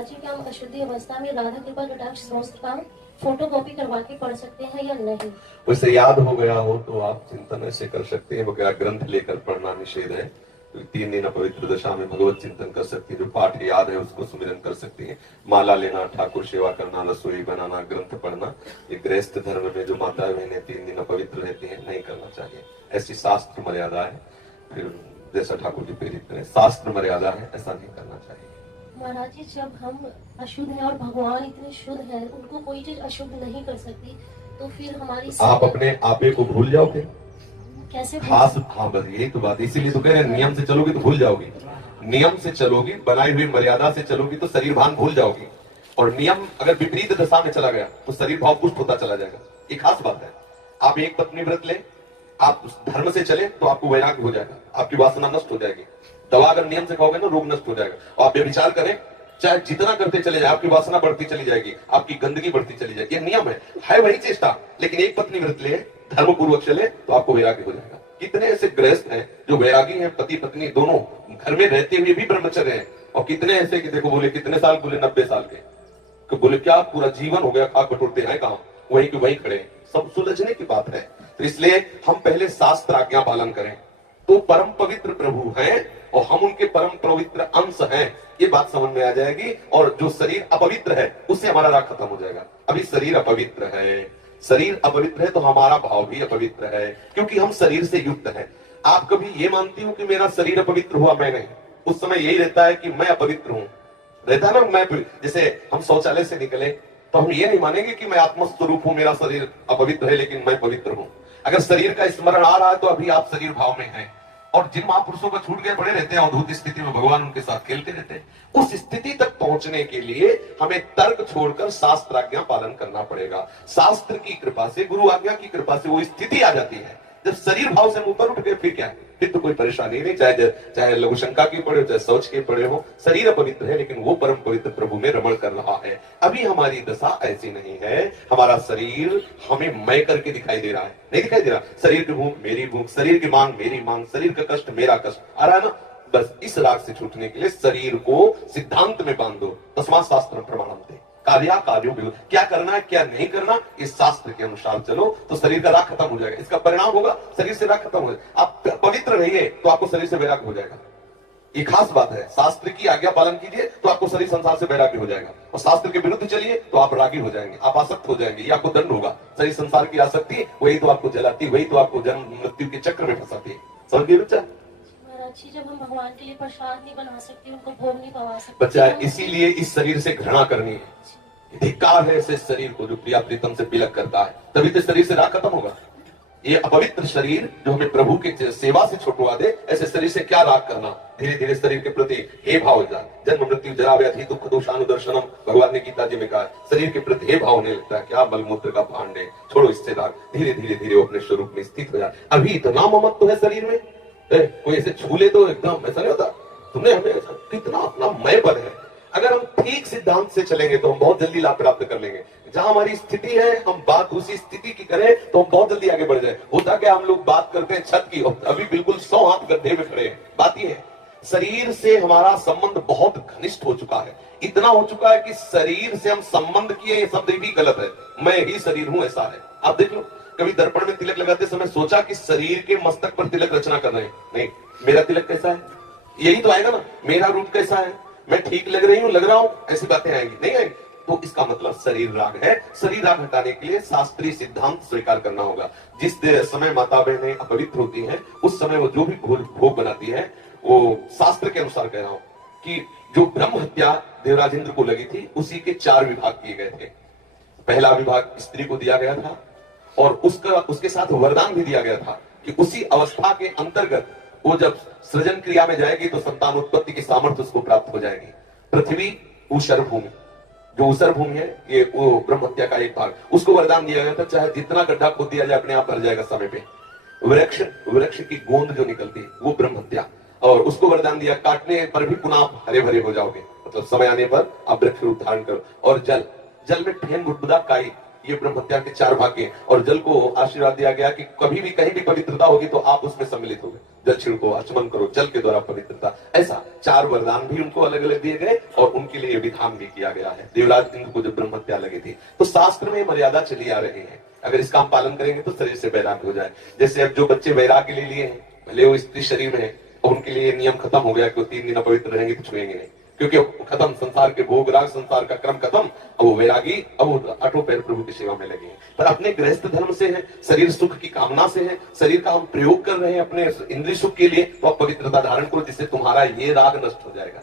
जी क्या हम अशुद्धि अवस्था में राधा कृपा कटाक्ष स्तोत्र का फोटो कॉपी करवा के पढ़ सकते हैं या नहीं? वैसे याद हो गया हो तो आप चिंतन ऐसे कर सकते हैं, वगैरह ग्रंथ लेकर पढ़ना निषेध है। तो 3 दिन पवित्र दशा में भगवत चिंतन कर सकती है, जो पाठ याद है उसको सुमिरन कर सकती है। माला लेना, ठाकुर सेवा करना, रसोई बनाना, ग्रंथ पढ़ना, ये गृहस्थ धर्म में जो माता बहनें 3 दिन पवित्र रहती हैं नहीं करना चाहिए। ऐसी शास्त्र मर्यादा है। फिर जैसा ठाकुर जी प्रेरित करें, शास्त्र मर्यादा है, ऐसा नहीं करना चाहिए। महाराज जी जब हम अशुद्ध हैं और भगवान इतने शुद्ध हैं, उनको कोई चीज अशुद्ध नहीं कर सकती, तो फिर हमारी आप अपने आपे को भूल जाओगे कैसे? खास, हाँ बस यही तो बात, इसीलिए तो कह रहे हैं नियम से चलोगी तो भूल जाओगी। नियम से चलोगी, बनाई हुई मर्यादा से चलोगी तो शरीर भान भूल जाओगी। और नियम अगर विपरीत दशा में चला गया तो शरीर भाव पुष्ट होता चला जाएगा। ये खास बात है। आप एक पत्नी व्रत ले, आप उस धर्म से चले तो आपको वैराग्य हो जाएगा, आपकी वासना नष्ट हो जाएगी। दवा अगर नियम से खाओगे ना, रोग नष्ट हो जाएगा। और आप व्यभिचार करें, चाहे जितना करते चले जाए, आपकी वासना बढ़ती चली जाएगी, आपकी गंदगी बढ़ती चली जाएगी। ये नियम है वही चेष्टा। लेकिन एक पत्नी व्रत ले, धर्म पूर्वक चले तो आपको वैराग्य हो जाएगा। कितने ऐसे गृहस्थ हैं जो वैरागी हैं, पति पत्नी दोनों घर में रहते हुए भी ब्रह्मचर्य हैं। और कितने ऐसे कि देखो, बोले कितने साल, बोले 90 साल के, तो बोले क्या पूरा जीवन हो गया, खाक बटोरते हैं कहां, वहीं के वहीं खड़े। सब सुलझने की बात है। तो इसलिए हम पहले शास्त्र आज्ञा पालन करें तो परम पवित्र प्रभु हैं और हम उनके परम पवित्र अंश हैं, ये बात समझ में आ जाएगी। और जो शरीर अपवित्र है उससे हमारा राग खत्म हो जाएगा। अभी शरीर अपवित्र है, शरीर अपवित्र है तो हमारा भाव भी अपवित्र है, क्योंकि हम शरीर से युक्त हैं। आप कभी ये मानती हो कि मेरा शरीर अपवित्र हुआ? मैं नहीं। उस समय यही रहता है कि मैं अपवित्र हूं, रहता है ना। मैं जैसे हम शौचालय से निकले तो हम ये नहीं मानेंगे कि मैं आत्मस्वरूप हूं, मेरा शरीर अपवित्र है लेकिन मैं पवित्र हूं। अगर शरीर का स्मरण आ रहा है तो अभी आप शरीर भाव में हैं। और जिन महापुरुषों को छूट गए पड़े रहते हैं अवधूत स्थिति में, भगवान उनके साथ खेलते रहते हैं। उस स्थिति तक पहुंचने के लिए हमें तर्क छोड़कर शास्त्र आज्ञा पालन करना पड़ेगा। शास्त्र की कृपा से, गुरु आज्ञा की कृपा से वो स्थिति आ जाती है। जब शरीर भाव से ऊपर उठ गए फिर क्या है? फिर तो कोई परेशानी नहीं, चाहे लघु शंका की पड़े हो, चाहे शौच के पड़े हो। शरीर अपवित्र है लेकिन वो परम पवित्र प्रभु में रमण कर रहा है। अभी हमारी दशा ऐसी नहीं है। हमारा शरीर हमें मैं करके दिखाई दे रहा है, नहीं दिखाई दे रहा। शरीर की भूख मेरी भूख, शरीर की मांग मेरी मांग, शरीर का कष्ट मेरा कष्ट आ रहा है ना। बस इस राग से छूटने के लिए शरीर को सिद्धांत में बांध दो। तस्मात् शास्त्र प्रमाणम थे, कार्यों क्या करना है क्या नहीं करना, इस शास्त्र के अनुसार चलो तो शरीर का राग खत्म हो जाएगा। इसका परिणाम होगा शरीर से राग खत्म हो जाएगा। आप पवित्र रहिए तो आपको शरीर से वैराग्य हो जाएगा। ये खास बात है। शास्त्र की आज्ञा पालन कीजिए तो आपको शरीर संसार से वैराग्य हो जाएगा। और शास्त्र के विरुद्ध चलिए तो आप रागी हो जाएंगे, आप आसक्त हो जाएंगे, ये आपको दंड होगा। शरीर संसार की आसक्ति वही तो आपको जलाती, वही तो आपको जन्म मृत्यु के चक्र में फंसाती है। समझ गए बच्चा? जब हम भगवान के लिए प्रसाद नहीं बना सकते, उनको भोग नहीं पवा सकते बच्चा, इसीलिए इस शरीर से घृणा करनी है। धिक्कार है ऐसे शरीर को जो प्रिया प्रीतम से बिलक करता है, तभी तो शरीर से राग खत्म होगा। ये अपवित्र शरीर जो हमें प्रभु के सेवा से छुटवा दे, ऐसे शरीर से क्या राग करना। धीरे धीरे शरीर के प्रति हे भाव हो जाए। जन्म मृत्यु जरा व्याधि दुख दोषानुदर्शनम, भगवान ने गीता जी में कहा। शरीर के प्रति हे भाव होने लगता है, क्या मलमूत्र का भांड है, छोड़ो इससे राग। धीरे धीरे धीरे वो अपने स्वरूप में स्थित हो जाए। अभी इतना ममत्व है शरीर में, कोई ऐसे छूले तो एकदम ऐसा नहीं होता। तुमने हमें कितना अपना मय पद है। अगर हम ठीक सिद्धांत से चलेंगे तो हम बहुत जल्दी लाभ प्राप्त कर लेंगे। जहां हमारी स्थिति है हम बात उसी स्थिति की करें तो हम बहुत जल्दी आगे बढ़ जाए। होता क्या, हम लोग बात करते हैं छत की, अभी बिल्कुल 100 हाथ गड्ढे में खड़े हैं। बात यह है शरीर से हमारा संबंध बहुत घनिष्ठ हो चुका है। इतना हो चुका है कि शरीर से हम संबंध किए, ये शब्द भी गलत है। मैं ही शरीर हूं ऐसा है। आप देख लो, कभी दर्पण में तिलक लगाते समय सोचा कि शरीर के मस्तक पर तिलक रचना कर रहे हैं? नहीं। मेरा तिलक कैसा है, यही तो आएगा ना। मेरा रूप कैसा है, मैं ठीक लग रही हूं, लग रहा हूं, ऐसी बातें आएंगी नहीं आएंगी। तो इसका मतलब शरीर राग है। शरीर राग हटाने के लिए शास्त्रीय सिद्धांत स्वीकार करना होगा। जिस समय माता बहनें अपवित्र होती हैं उस समय वो जो भी भोग बनाती है, वो शास्त्र के अनुसार कह रहा हूं कि जो ब्रह्म हत्या देवराज इंद्र को लगी थी उसी के 4 विभाग किए गए थे। पहला विभाग स्त्री को दिया गया था और उसके साथ वरदान भी दिया गया था कि उसी अवस्था के अंतर्गत वो जब सृजन क्रिया में जाएगी तो संतान उत्पत्ति की सामर्थ्य उसको प्राप्त हो जाएगी। पृथ्वी ऊषर भूमि, जो ऊषर भूमि है ये वो ब्रह्म हत्या का एक भाग, उसको वरदान दिया गया था। चाहे जितना गड्ढा खोद दिया जाए अपने आप भर जाएगा समय पे। वृक्ष की गोंद जो निकलती है वो ब्रह्म हत्या, और उसको वरदान दिया काटने पर भी पुनः आप हरे भरे हो जाओगे, मतलब समय आने पर आप वृक्ष रूप धारण करो। और जल में फेन बुदबुदा काई, ये ब्रह्म हत्या के 4 भाग्य। और जल को आशीर्वाद दिया गया कि कभी भी कहीं भी पवित्रता होगी तो आप उसमें सम्मिलित होंगे। जल छिड़को, आचमन करो, जल के द्वारा पवित्रता। ऐसा 4 वरदान भी उनको अलग अलग दिए गए और उनके लिए विधान भी किया गया है। देवराज इंद्र को जब ब्रह्म हत्या लगी थी तो शास्त्र में मर्यादा चली आ रही है, अगर इसका हम पालन करेंगे तो शरीर से वैराग्य हो जाए। जैसे अब जो बच्चे वैराग्य ले लिए हैं, भले वो स्त्री शरीर में है, और उनके लिए नियम खत्म हो गया कि वो 3 दिन अपवित्र रहेंगे तो छुएंगे नहीं, क्योंकि खत्म संसार के भोग राग, संसार का क्रम खत्म। अब वो वैरागी, अब वो अटो पैर प्रभु की सेवा में लगे हैं। पर अपने गृहस्थ धर्म से है, शरीर सुख की कामना से है, शरीर का हम प्रयोग कर रहे हैं अपने इंद्रिय सुख के लिए, तो आप पवित्रता धारण करो जिससे तुम्हारा ये राग नष्ट हो जाएगा।